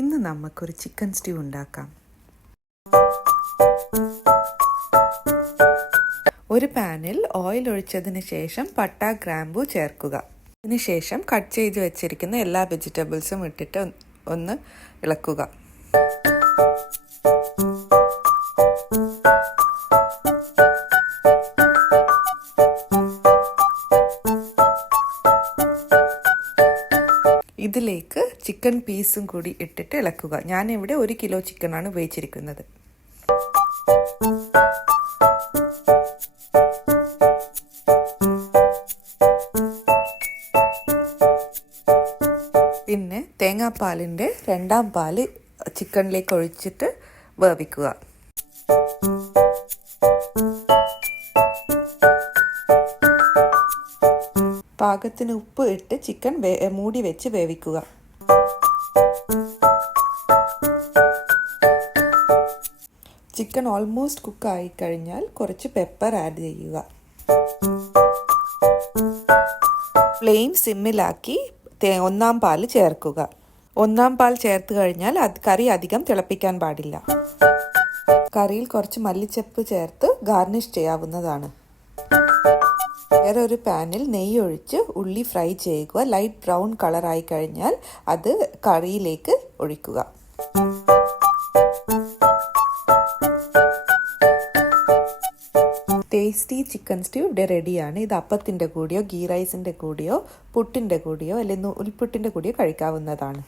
ഇന്ന് നമുക്കൊരു chicken stew ഉണ്ടാക്കാം. ഒരു പാനിൽ ഓയിൽ ഒഴിച്ചതിന് ശേഷം പട്ട, ഗ്രാമ്പു ചേർക്കുക. അതിനുശേഷം കട്ട് ചെയ്ത് വെച്ചിരിക്കുന്ന എല്ലാ വെജിറ്റബിൾസും ഇട്ടിട്ട് ഒന്ന് ഇളക്കുക. ഇതിലേക്ക് ചിക്കൻ പീസും കൂടി ഇട്ടിട്ട് ഇളക്കുക. ഞാനിവിടെ 1 കിലോ ചിക്കനാണ് ഉപയോഗിച്ചിരിക്കുന്നത്. പിന്നെ തേങ്ങാപ്പാലിൻ്റെ 2ാം പാല് ചിക്കനിലേക്ക് ഒഴിച്ചിട്ട് വേവിക്കുക. പാകത്തിന് ഉപ്പ് ഇട്ട് ചിക്കൻ മൂടി വെച്ച് വേവിക്കുക. ചിക്കൻ ഓൾമോസ്റ്റ് കുക്കായി കഴിഞ്ഞാൽ കുറച്ച് പെപ്പർ ആഡ് ചെയ്യുക. ഫ്ലെയിം സിമ്മിലാക്കി 1ാം പാല് ചേർക്കുക. 1ാം പാൽ ചേർത്ത് കഴിഞ്ഞാൽ കറി അധികം തിളപ്പിക്കാൻ പാടില്ല. കറിയിൽ കുറച്ച് മല്ലിച്ചപ്പ് ചേർത്ത് ഗാർണിഷ് ചെയ്യാവുന്നതാണ്. വേറെ ഒരു പാനിൽ നെയ്യ് ഒഴിച്ച് ഉള്ളി ഫ്രൈ ചെയ്യുക. ലൈറ്റ് ബ്രൗൺ കളറായി കഴിഞ്ഞാൽ അത് കറിയിലേക്ക് ഒഴിക്കുക. ടേസ്റ്റി ചിക്കൻ സ്റ്റ്യൂ ഇവിടെ റെഡിയാണ്. ഇത് അപ്പത്തിൻ്റെ കൂടെയോ ഗീ റൈസിൻ്റെ കൂടെയോ പുട്ടിൻ്റെ കൂടെയോ അല്ലെങ്കിൽ നൂൽപുട്ടിൻ്റെ കൂടെയോ കഴിക്കാവുന്നതാണ്.